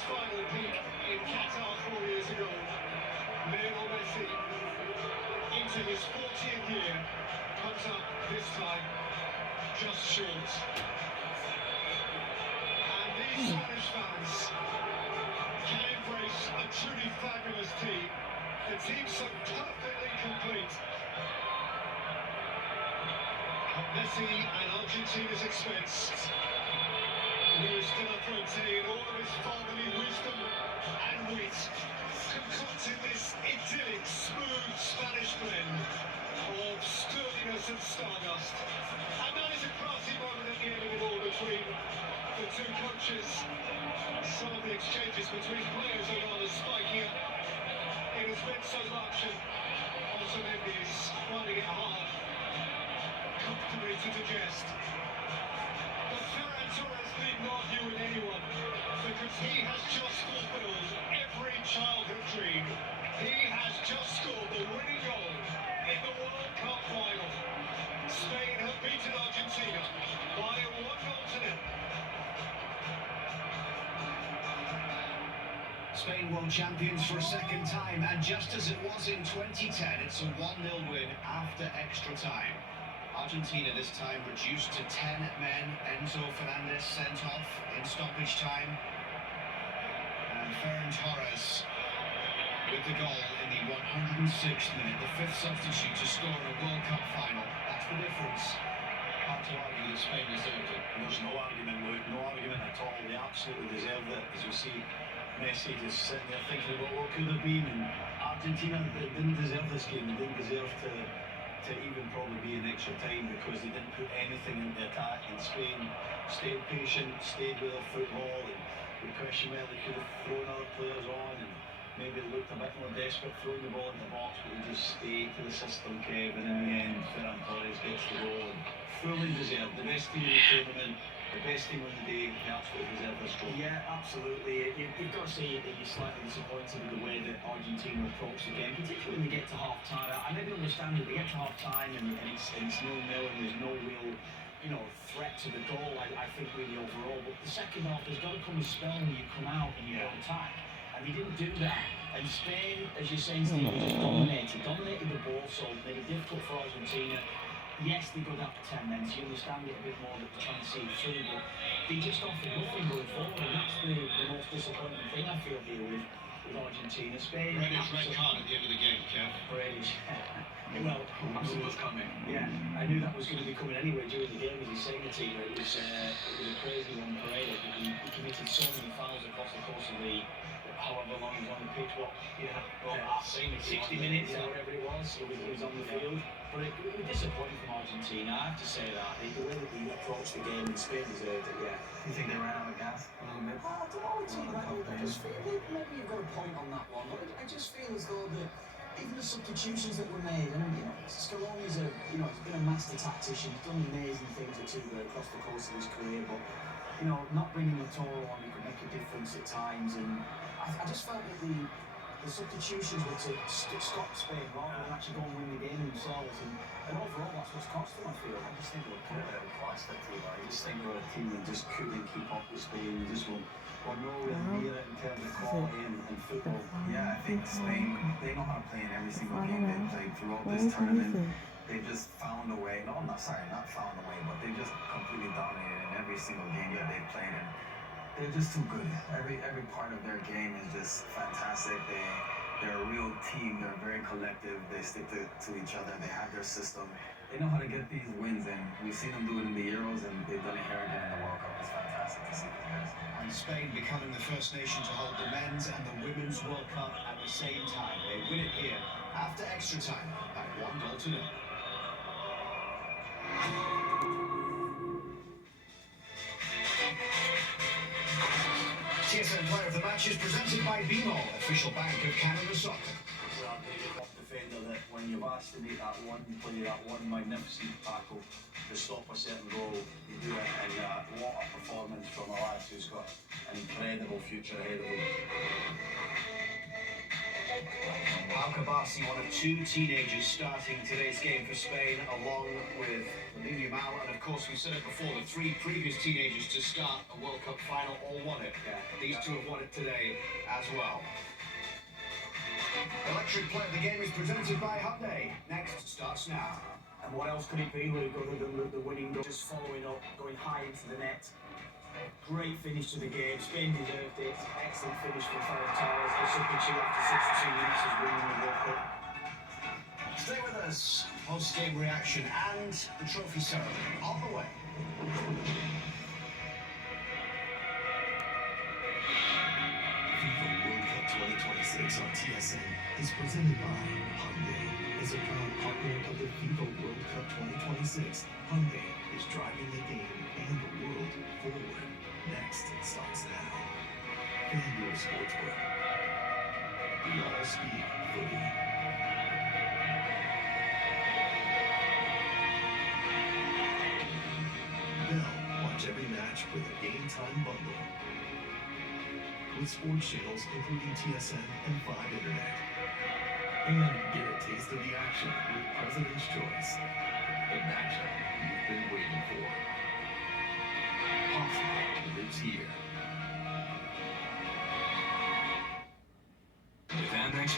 his final peak in Qatar 4 years ago. Lionel Messi, into his 40th year, comes up this time just short. And these Spanish fans can embrace a truly fabulous team. The team so perfectly complete. Messi and Argentina's expense. Luis de la Fuente, in all of his fatherly wisdom and wit, concocted this idyllic, smooth Spanish blend of sturdiness and stardust. And that is a classy moment at the end of it all between the two coaches. Some of the exchanges between players are rather spiky up. It has meant so much, and Otamendi is finding it hard comfortably to digest. But Ferran Torres needn't argue with anyone, because he has just fulfilled every childhood dream. He has just scored the winning goal in the World Cup final. Spain have beaten Argentina by 1-0. Spain world champions for a second time, and just as it was in 2010, it's a 1-0 win after extra time. Argentina this time reduced to 10 men. Enzo Fernandez sent off in stoppage time. And Ferran Torres with the goal in the 106th minute, the fifth substitute to score in a World Cup final. That's the difference. Hard to argue that Spain deserved it. There's no argument, Luke, no argument at all. They absolutely deserved it. As you see, Messi just sitting there thinking about what could have been, and Argentina didn't deserve this game. They didn't deserve to even probably be in extra time, because they didn't put anything in the attack, and Spain stayed patient, stayed with their football, and we question whether they could have thrown other players on and maybe looked a bit more desperate throwing the ball in the box, but they just stayed to the system, Kev, and in the end Ferran Torres gets the goal, and fully deserved. The best team in the tournament, the best team on the day, they absolutely deserve this goal. Yeah, absolutely. You've got to say that you're slightly disappointed with the way that Argentina approached the game, particularly when they get to half-time. I maybe understand that they get to half-time and it's 0-0 and there's no real, threat to the goal, I think, really overall. But the second half, there's got to come a spell when you come out and you don't attack. And they didn't do that. And Spain, as you're saying, Steve, just dominated the ball, so made it difficult for Argentina. Yes, they go down to 10 men, so you understand it a bit more that they're trying to see it through, but they just offered nothing going forward, and that's the most disappointing thing I feel here with Argentina. Spain. Red card at the end of the game, Kev. British. Well, it was coming. Yeah, I knew that was going to be coming anyway during the game, as he's saying to you. It was a crazy one for Pereira. He committed so many fouls across the course of the however long he was on the pitch. 60 minutes or whatever it was. He was on the field. But it was disappointing from Argentina, I have to say that. The way that they approached the game in Spain deserved it, yeah. You think they ran out of gas a little bit? I don't know, I just feel maybe you've got a point on that one. I just feel as though that even the substitutions that were made, and Scaloni's he's been a master tactician, he's done amazing things at Tuga across the course of his career, but not bringing the Toro on, he could make a difference at times, and I just felt that the substitutions were to stop Spain rather than actually go and win the game themselves, and overall that's what's cost them, I feel. I just think they were kind of outclassed that team. I just think they were a team that just couldn't keep up with Spain. They just were nowhere near it in terms of quality and football. Yeah, I think Spain, they know how to play in every single game they've played throughout this tournament. They just found a way, not found a way, but they just completely dominated in every single game that they've played in. They're just too good. Every part of their game is just fantastic. They're a real team. They're very collective. They stick to each other. They have their system. They know how to get these wins, and we've seen them do it in the Euros, and they've done it here again in the World Cup. It's fantastic to see these guys. And Spain becoming the first nation to hold the men's and the women's World Cup at the same time. They win it here after extra time by 1-0. TSN Player of the Match is presented by BMO, official bank of Canada Soccer. Well, they top defender that when you've asked to make that one play, that one magnificent tackle to stop a certain goal, you do it, and what a performance from a lad who's got an incredible future ahead of him. Al-Kabasi, one of two teenagers starting today's game for Spain, along with Lamine Yamal, and of course, we said it before, the three previous teenagers to start a World Cup final all won it. Yeah. These two have won it today as well. Electric Play of the game is presented by Hyundai. Next starts now. And what else could it be, Luke, other than the winning goal? Just following up, going high into the net. Great finish to the game. Spain deserved it. Excellent finish from Ferran Torres. The substitute after 62 minutes is winning the World Cup. Stay with us. Post-game reaction and the trophy ceremony on the way. FIFA World Cup 2026 on TSN is presented by Hyundai. As a proud partner of the FIFA World Cup 2026, Hyundai is driving the game and the world forward. Next starts now. FanDuel Sportsbook. We all speak footy. Now, watch every match with a Game Time bundle. With sports channels including TSN and 5 Internet. And get a taste of the action with President's Choice. The matchup you've been waiting for. Possible lives here.